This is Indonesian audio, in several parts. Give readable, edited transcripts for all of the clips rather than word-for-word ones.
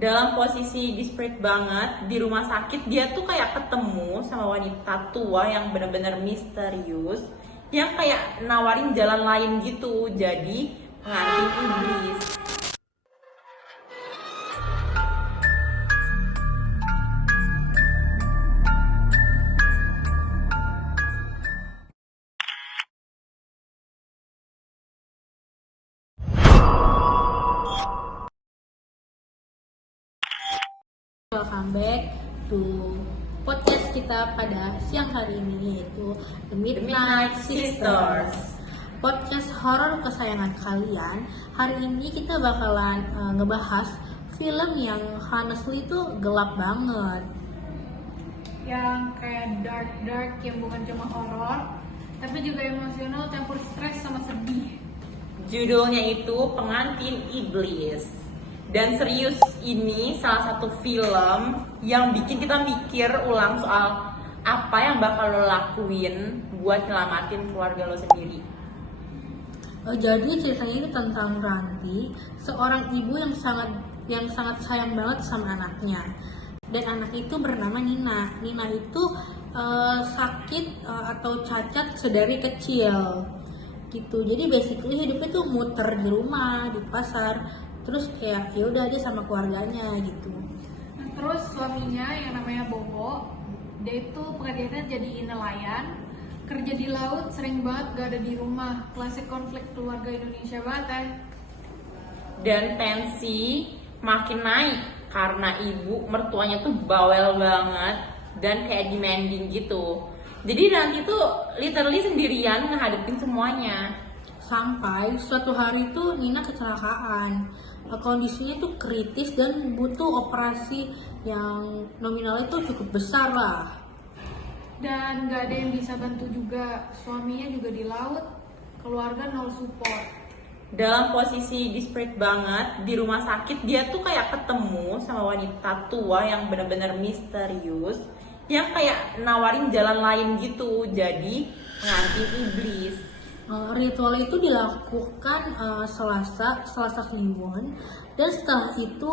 dalam posisi desperate banget di rumah sakit. Dia tuh kayak ketemu sama wanita tua yang benar-benar misterius, yang kayak nawarin jalan lain gitu, jadi pengantin iblis. Welcome back to podcast kita pada siang hari ini, yaitu The Midnight Sisters, podcast horor kesayangan kalian. Hari ini kita bakalan ngebahas film yang honestly itu gelap banget, yang kayak dark yang bukan cuma horor tapi juga emosional campur stres sama sedih. Judulnya itu Pengantin Iblis. Dan serius, ini salah satu film yang bikin kita mikir ulang soal apa yang bakal lo lakuin buat nyelamatin keluarga lo sendiri. Jadi ceritanya itu tentang Ranti, seorang ibu yang sangat sayang banget sama anaknya. Dan anak itu bernama Nina. Nina itu sakit atau cacat sedari kecil gitu. Jadi basically hidupnya tuh muter di rumah, di pasar. Terus kayak ya udah dia sama keluarganya gitu. Nah, terus suaminya yang namanya Bobo, dia itu pekerjaannya jadi nelayan, kerja di laut, sering banget gak ada di rumah. Klasik konflik keluarga Indonesia banget ya. Dan tensi makin naik karena ibu mertuanya tuh bawel banget dan kayak demanding gitu. Jadi nanti tuh literally sendirian ngehadapin semuanya. Sampai suatu hari tuh Nina kecelakaan. Kondisinya tuh kritis dan butuh operasi yang nominalnya tuh cukup besar lah. Dan gak ada yang bisa bantu juga. Suaminya juga di laut, keluarga nol support. Dalam posisi desperate banget di rumah sakit, dia tuh kayak ketemu sama wanita tua yang benar-benar misterius, yang kayak nawarin jalan lain gitu, jadi pengantin iblis. Ritual itu dilakukan Selasa Kliwon, dan setelah itu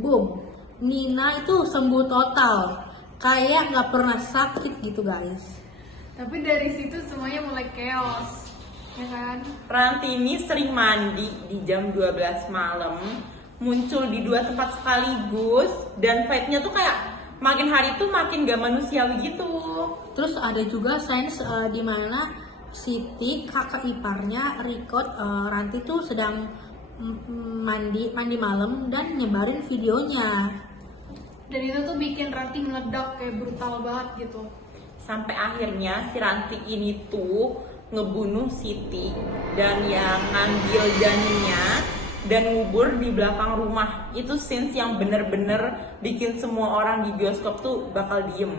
boom, Nina itu sembuh total, kayak nggak pernah sakit gitu guys. Tapi dari situ semuanya mulai chaos, ya kan? Ranti ini sering mandi di jam 12 malam, muncul di dua tempat sekaligus, dan vibe-nya tuh kayak makin hari tuh makin gak manusiawi gitu. Terus ada juga scenes di mana Siti, kakak iparnya, record Ranti tuh sedang mandi malam dan nyebarin videonya. Dan itu tuh bikin Ranti meledak kayak brutal banget gitu. Sampai akhirnya si Ranti ini tuh ngebunuh Siti, dan yang ngambil janinnya dan ngubur di belakang rumah. Itu scenes yang bener-bener bikin semua orang di bioskop tuh bakal diem.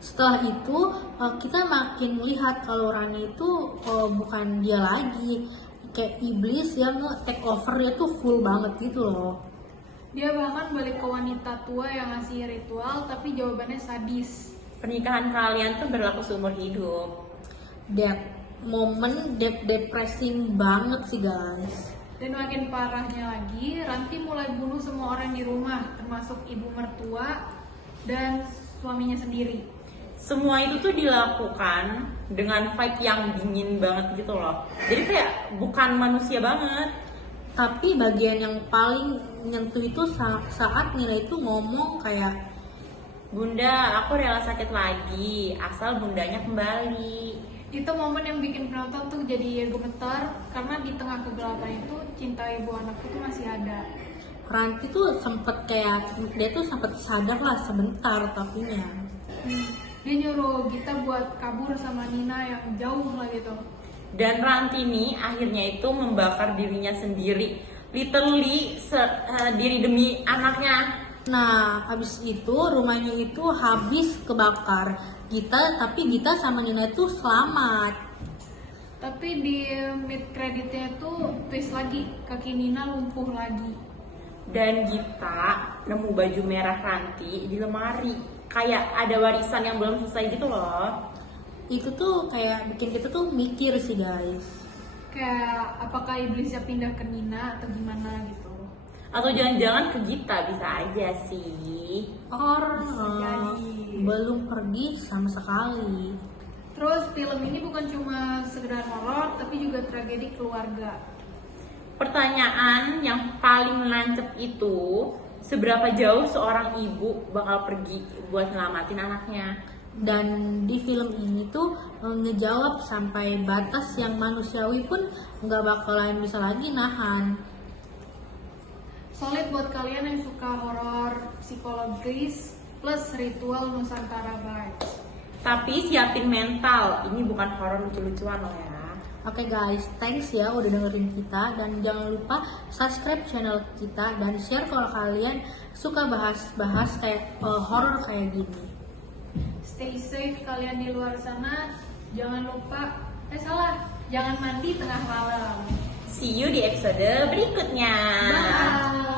Setelah itu kita makin melihat kalau Rani itu bukan dia lagi, kayak iblis yang take overnya tuh full banget gitu loh. Dia bahkan balik ke wanita tua yang ngasih ritual tapi jawabannya sadis. Pernikahan kalian tuh berlaku seumur hidup. That moment depressing banget sih guys. Dan makin parahnya lagi, Ranti mulai bunuh semua orang di rumah, termasuk ibu mertua dan suaminya sendiri. Semua itu tuh dilakukan dengan vibe yang dingin banget gitu loh. Jadi kayak bukan manusia banget. Tapi bagian yang paling nyentuh itu saat Nina itu ngomong kayak, "Bunda, aku rela sakit lagi, asal bundanya kembali." Itu momen yang bikin penonton tuh jadi gemetar karena di tengah kegelapan itu cinta ibu anak itu masih ada. Ranti tuh dia tuh sempet sadar lah sebentar tapinya. Dia nyuruh kita buat kabur sama Nina yang jauh lah gitu. Dan Ranti ini akhirnya itu membakar dirinya sendiri, literally diri demi anaknya. Nah, habis itu rumahnya itu habis kebakar. Tapi Gita sama Nina itu selamat. Tapi di mid creditnya tuh twist lagi, kaki Nina lumpuh lagi. Dan Gita nemu baju merah Ranti di lemari. Kayak ada warisan yang belum selesai gitu loh. Itu tuh kayak bikin kita tuh mikir sih guys. Kayak apakah iblisnya pindah ke Nina atau gimana gitu. Atau jangan-jangan ke kita, bisa aja sih. Bisa jadi. Belum pergi sama sekali. Terus film ini bukan cuma sekedar horor, tapi juga tragedi keluarga. Pertanyaan yang paling menancep itu, seberapa jauh seorang ibu bakal pergi buat nyelamatin anaknya? Dan di film ini tuh ngejawab sampai batas yang manusiawi pun nggak bakalan bisa lagi nahan. Solid buat kalian yang suka horor psikologis plus ritual Nusantara vibes. Tapi siapin mental, ini bukan horor lucu-lucuan loh ya. Oke guys, thanks ya udah dengerin kita, dan jangan lupa subscribe channel kita dan share kalau kalian suka bahas-bahas kayak horor kayak gini. Stay safe kalian di luar sana. Jangan lupa, jangan mandi tengah malam. See you di episode berikutnya. Bye.